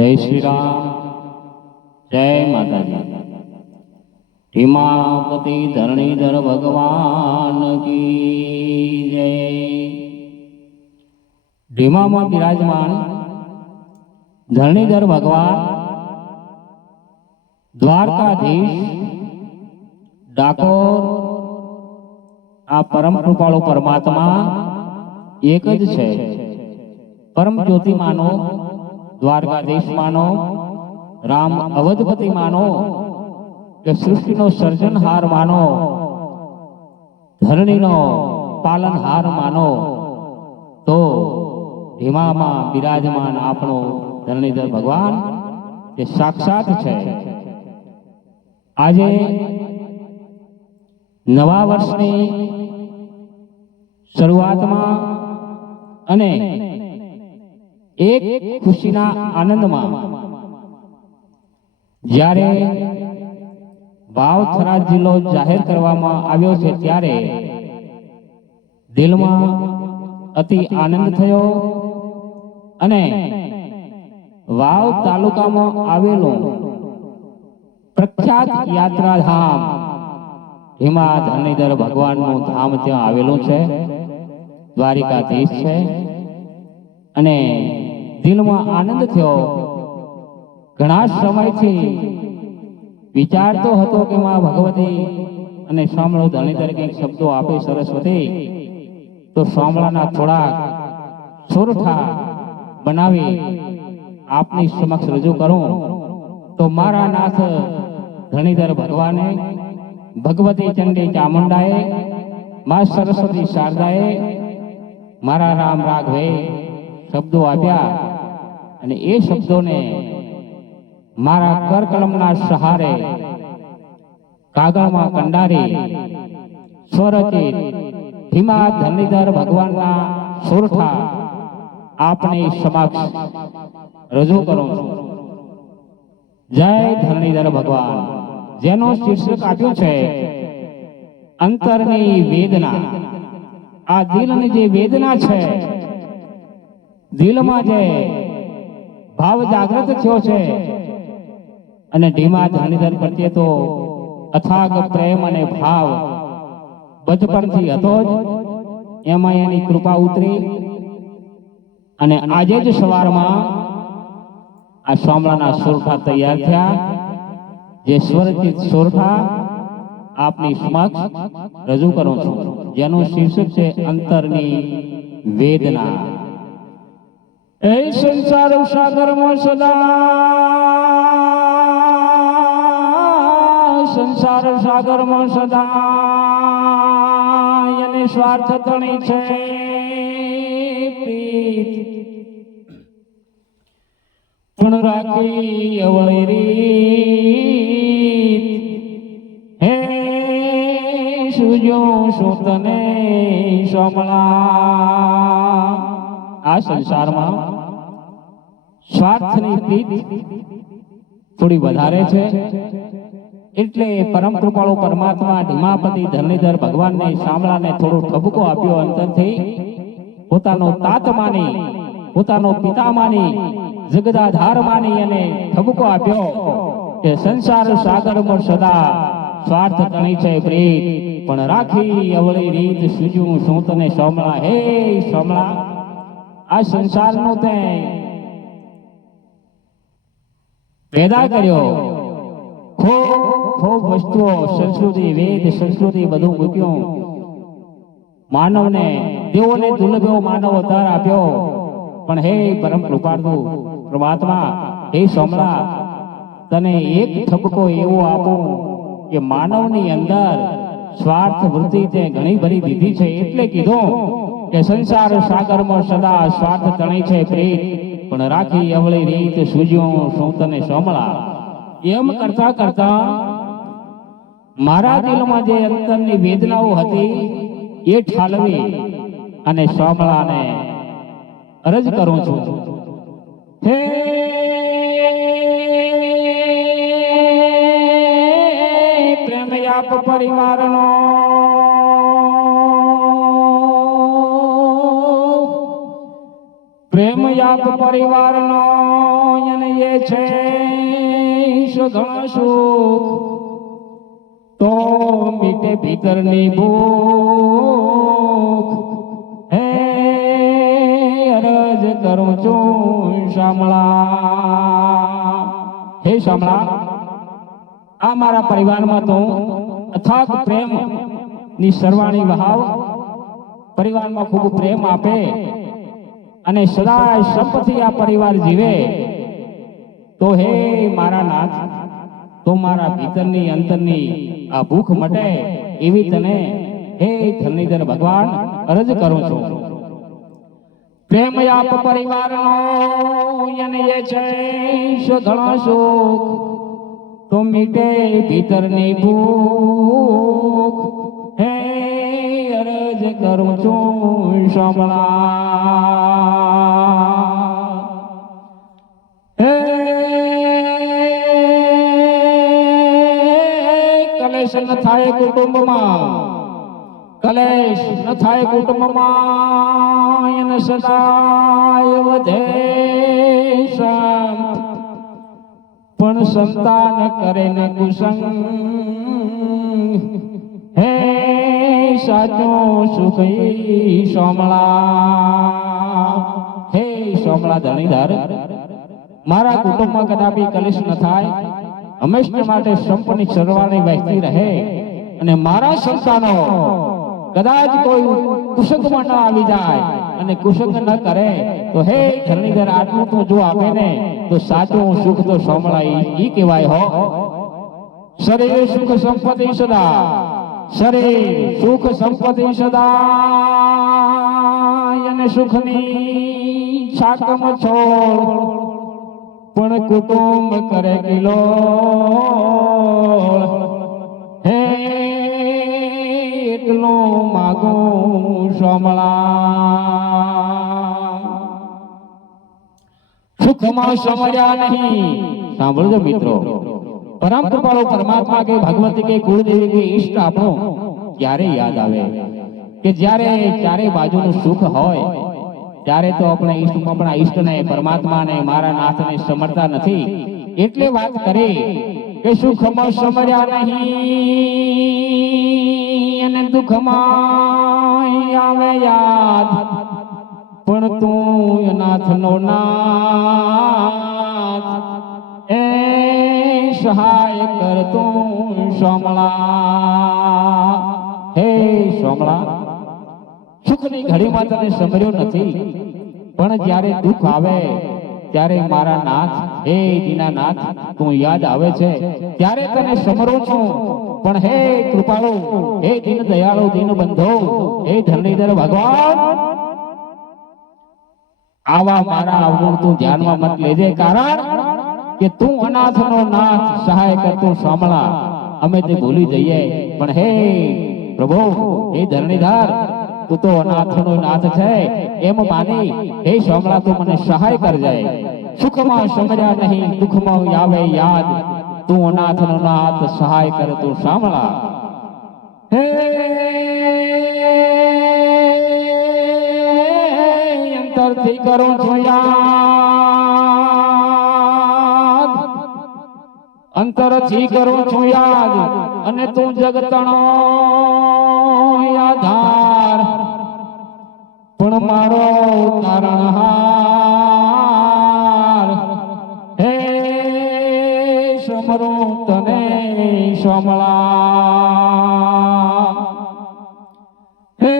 જય શ્રી રામ જય માતાજી. ધીમાપતિ ધરણીધર ભગવાન કી જય. ધીમામાં બિરાજમાન ધરણીધર ભગવાન દ્વારકાધીશ ડાકોર. આ પરમ કૃપાળુ પરમાત્મા એક જ છે. પરમ જ્યોતિ માનો દ્વારકાધીશ માનો રામ અવધપતિ માનો કે સૃષ્ટિનો સર્જનહાર માનો ધરણીનો પાલનહાર માનો તો ધીમામાં બિરાજમાન આપણો ધરણીધર ભગવાન તે સાક્ષાત છે. આજે નવા વર્ષની શરૂઆતમાં અને એક ખુશીના આનંદમાં. જ્યારે ભાવ થરાદ જિલ્લો જાહેર કરવામાં આવ્યો છે ત્યારે દિલમાં અતિ આનંદ થયો અને વાવ તાલુકામાં આવેલું પ્રખ્યાત યાત્રાધામ હિમા ધરણીધર ભગવાનનું ધામ ત્યાં આવેલું છે. દ્વારિકાધીશ છે. અને દિલમાં આનંદ થયો. ઘણા સમયથી વિચારતો હતો કે માં ભગવતી અને સાંભળો ધણી કંઈક શબ્દો આપે સરસ્વતી. તો સાંભળાના થોડા સોરઠા બનાવી આપની સમક્ષ રજૂ કરું. તો મારા નાથ ધણીધર ભગવાને, ભગવતી ચંડી ચામુંડાએ, મા સરસ્વતી શારદાએ મારા રામ રાઘવે શબ્દો આપ્યા. અને એ શબ્દોને મારા કરકલમના સહારે કાગળમાં કંડારી સ્વરચિત હિમા ધરણીધર ભગવાનના સોરઠા આપની સમક્ષ રજૂ કરું છું. જય ધરણીધર ભગવાન. જેનો શીર્ષક આપ્યું છે, અંતરની વેદના. આ દિલની જે વેદના છે, દિલમાં જે ભાવ જાગૃત થયો છે. અને ધીમા ધરણીધર પ્રત્યે તો અથાગ પ્રેમ અને ભાવ બચપણથી હતો જ. એમાં એની કૃપા ઉતરી અને આજે જ સવારમાં આ શામળાના સોરઠા તૈયાર થયા. જે સ્વરચિત સોરઠા આપની સમક્ષ રજૂ કરું છું. જેનું શીર્ષક છે અંતરની વેદના. એ સંસાર સાગરમાં સદા. સંસાર સાગરમાં સદા. અને સ્વાર્થ તણી છે પણ રાખી અવળી રીત. હે સુજો સુતને સોમળા આ સંસારમાં સ્વાર્થની પ્રીત થોડી વધારે છે. એટલે પરમ કૃપાળુ પરમાત્મા ધીમાપતિ ધરણીધર ભગવાનને શામળાને થોડો ઠબકો આપ્યો અંતરથી પોતાનો તાત માની, પોતાનો પિતા માની જગદાધાર માની અને ઠબકો આપ્યો કે સંસાર સાગરમાં સદા સ્વાર્થ તણી છે પ્રીત. પણ રાખી અવળી રીત સુજું શું તને સોમળા હે સોમળા આ સંસારનો તે પેદા કર્યો. ખૂબ ખૂબ વસ્તુઓ, સંસ્કૃતિ, વેદ, સંસ્કૃતિ બધું મૂક્યું. માનવને દેવોને દુર્લભ માનવ અવતાર આપ્યો. પણ હે પરમ કૃપાળુ, પરમાત્મા, હે સોમરા તને એક ઠપકો એવો આપું કે માનવની અંદર સ્વાર્થ વૃત્તિ તે ઘણી ભરી દીધી છે. એટલે કીધું કે સંસાર સાગરમાં સદા સ્વાર્થ તણી છે પ્રીત, પણ રાખી અવળી રીત સુજ્યો શું તને સોમળા. એમ કરતા કરતા મારા દિલમાં જે અંતરની વેદનાઓ હતી, એ ઠાલવી અને સોમળાને અરજ કરું છું. હે પ્રેમ આપ પરિવારનો પ્રેમ યાદ પરિવાર નો એ છે તો મીટે ભીતરની ભૂખ. હે, અરજ કરું છું શામળા. હે શામળા, આ મારા પરિવારમાં તો અથાગ પ્રેમની સરવાણી વહાવ. પરિવારમાં ખૂબ પ્રેમ આપે. અને સદાય સંપત્તિ આ પરિવાર જીવે. તો હે મારા નાથ, તો મારા ભીતરની અંતરની આ ભૂખ મટે એવી તને હે ધરણીધર ભગવાન અરજ કરું છું. પ્રેમ આપ પરિવારનો એ છે શોધણો સુખ, તો મીટે ભીતરની ભૂખ. કરું છું સમરા હે કલેશ ન થાય કુટુંબમાં. કલેશ ન થાય કુટુંબમાં, એને સદાય વધે સંત પણ સંતાન કરે ને કુસંગ. હે સાચું સુખી સોમળા હે સોમળા ધણીધર, મારા કુટુંબમાં કદાપી કલેશ ન થાય. હંમેશા માટે સંપની સરવાણી વહેતી રહે અને મારા સંતાનો કદાચ કોઈ કુશકમાં ન આવી જાય અને કુશક ન કરે, તો હે ધરણીધર આટલું તો જો આપે ને, તો સાચું સુખ તો સોમળા ઈ ઈ કહેવાય હો. શરીર સુખ સંપત્તિ સદા. શરીર સુખ સંપત્તિ સદાય અને સુખની છાકમ છોડ. પણ કુટુંબ કરે કિલો. હે, એકલો માગો સમળા સુખમાં સમજ્યા નહીં. સાંભળજો મિત્રો. પરમ કૃપાળુ પરમાત્મા કે ભગવતી કે કુળદેવી કે ઈષ્ટ આપણો ક્યારે યાદ આવે કે જ્યારે ચારે બાજુનું સુખ હોય, ત્યારે તો આપણે ઈષ્ટ આપણા ઈષ્ટને, પરમાત્માને, મારા નાથને સમરતા નથી. એટલે વાત કરી કે સુખમાં સમર્યા નહીં અને દુઃખમાં આવે યાદ. પણ તું નાથનો નાથ. સહાય કર તું સોમળા હે સોમળા સુખની ઘડીમાં તને સમર્યો નથી, પણ જ્યારે દુઃખ આવે, ત્યારે મારા નાથ, હે દીનાનાથ તું યાદ આવે છે. ત્યારે તને સમરો છું. પણ હે કૃપાળુ, હે દીન દયાળુ, દીન બંધો, હે ધરણીધર ભગવાન, આવા મારા અવગુણ તું ધ્યાનમાં મત લેજે. કારણ કે તું અનાથનો નાથ સહાય કરતું સાંભળા. અમે તે ભૂલી જઈએ. પણ હે પ્રભુ, હે ધરણીધાર, તું તો અનાથનો નાથ છે. એમ માની, હે સાંભળા, તું મને સહાય કરજે. સુખમાં સમજ્યા નહીં, દુઃખમાં આવે યાદ. તું અનાથનો નાથ સહાય કર, તું સાંભળા. હે અંતરથી કરું છું યાદ. અંતરથી કરું છું યાદ અને તું જગતણો આધાર. પણ મારો તારણહાર હે સમરું તને સમળા હે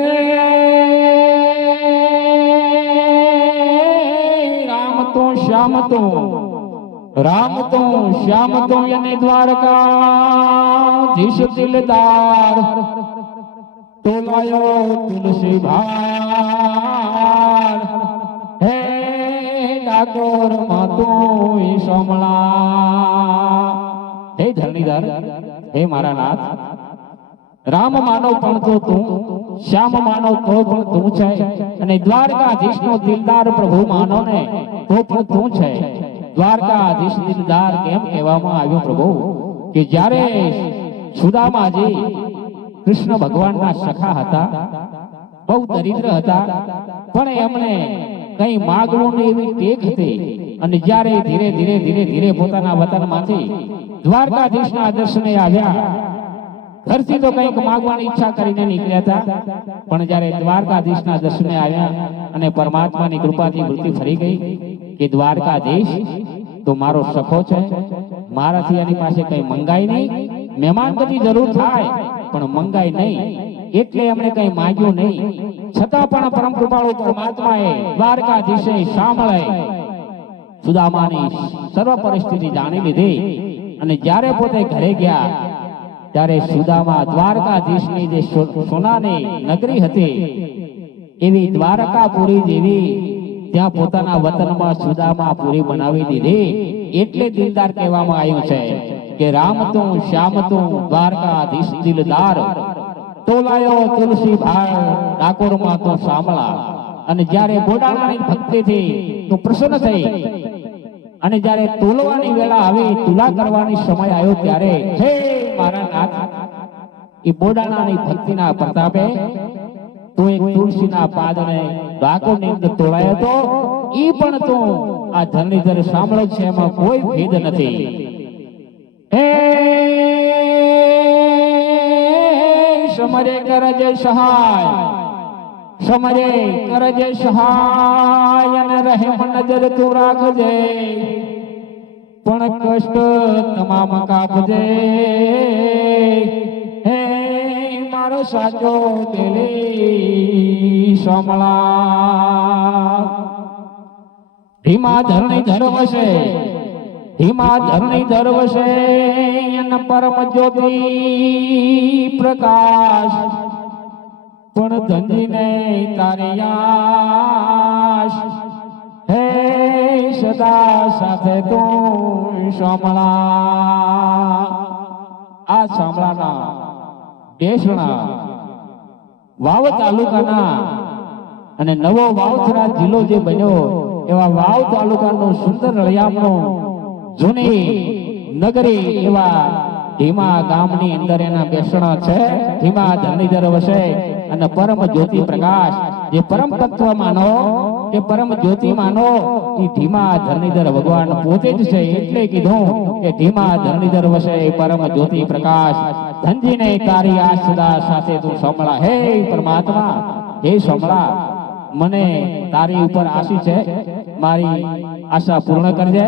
રામ તો, શ્યામ તો. રામ તો, શ્યામ તો યને દ્વારકા દિલદાર તોલાયો તુલસી ભાર. હે ડાકોર માતો સમળા હે ધરણીધર હે મારા નાથ. રામ માનવ પણ તો તું, શ્યામ માનવ તો પણ તું છે. અને દ્વારકાધીશ નો દિલદાર પ્રભુ માનો ને તો પણ તું છે. દ્વારકાધીશ દિલદાર કેમ કહેવામાં આવ્યો પ્રભુ? કે જ્યારે સુદામાજી કૃષ્ણ ભગવાનના સખા હતા, બહુ દરિદ્ર હતા, પણ એમણે કઈ માગવું ને એવી ટેક હતી અને જ્યારે ધીરે ધીરે ધીરે ધીરે પોતાના વતનમાંથી દ્વારકાધીશના દર્શને આવ્યા, ઘરથી તો કંઈક માગવાની ઈચ્છા કરીને નીકળ્યા હતા, પણ જ્યારે દ્વારકાધીશના દર્શને આવ્યા અને પરમાત્માની કૃપાથી વૃત્તિ ફરી ગઈ કે દ્વારકાધીશ, તો મારો સખો છે, મારાથી એની પાસે કઈ મંગાઈ નહીં. મહેમાન પછી જરૂર થાય, પણ મંગાઈ નહીં. એટલે એમણે કઈ માંગ્યું નહીં. છતાં પણ પરમ કૃપાળુ પરમાત્માએ દ્વારકાધીશે સાંભળે. સુદામાની સર્વ પરિસ્થિતિ જાણી લીધી. અને જ્યારે પોતે ઘરે ગયા, ત્યારે સુદામા દ્વારકાધીશની જે સોનાની નગરી હતી, એવી દ્વારકાપુરી જેવી ત્યાં પોતાના વતનમાં સુદામા પૂરી બનાવી દીધી. એટલે દિલદાર કહેવામાં આવ્યું છે કે રામ તું, શ્યામ તું, દ્વારકાધીશ દિલદાર. તોલાયો તુલસી ભાળ ડાકોરમાં તો સાંભળા અને જ્યારે બોડાણાની ભક્તિથી તું પ્રસન્ન થઈ, અને જ્યારે તોલવાની વેળા આવી, તુલા કરવાની સમય આવ્યો ત્યારે, હે મારા નાથ, એ બોડાણાની ભક્તિના પ્રતાપે તું એક તુલસીના પાદને ડાકોરની અંદર તોલાયો તો, ઈ પણ તું આ ધરણીધર સાંભળે છે, એમાં કોઈ ભેદ નથી. હે સમરે કરજે સહાય સમરે કરજે સહાય અને રહેમ નજર તું રાખજે. પણ કષ્ટ તમામ કાપજે. મારો સાચો દિલી સમળા. ધીમા ધરણી ધરવશે, ધીમા ધરણી ધરવશે અન પરમ જ્યોતિ પ્રકાશ. પણ ધંજીને તારી આશ હે સદા સાથે તું સમળા. આ શામળાના દેશણા વાવ તાલુકાના અને નવો વાવથરા જિલ્લો જે બન્યો એવા વાવ તાલુકાનું સુંદર રળિયામણું જૂની નગરી એવા ધીમા ગામની અંદર એના બેસણા છે. ધીમા ધરણીધર વસે અને પરમ જ્યોતિ પ્રકાશ જે પરમ તત્વ માનો કે પરમ જ્યોતિ માનો એ ધીમા ધરણીધર ભગવાન પોતે જ છે એટલે કીધું કે ધીમા ધરણીધર વસે પરમ જ્યોતિ પ્રકાશ. ધનજીને તારી આ સદા સાથે તું સંભળા. હે પરમાત્મા, હે સંભળા. મને તારી ઉપર આશી છે. મારી આશા પૂર્ણ કરજે.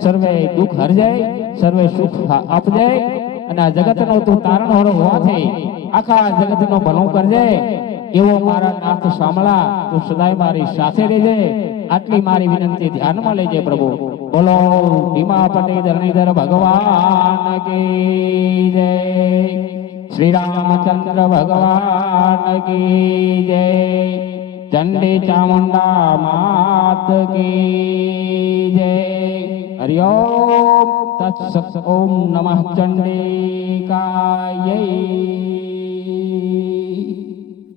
સર્વે દુઃખ હરજે. સર્વે સુખ આપજે. અને આ જગતનો તું તારણ હોરો હોવાથી આખા જગતનો ભલું કરજે. એવો મારા નાથ સાંભળા તું સદાય મારી સાથે રહેજે. આટલી મારી વિનંતી ધ્યાનમાં લેજે પ્રભુ. બોલો ભીમા પટેલ ધરણીધર ભગવાન કી જય. શ્રી રામચંદ્ર ભગવાન કી જય. ચંડી ચામુંડા માત કી જય. હરિ તત્સત ઓમ નમઃ ચંડિકાય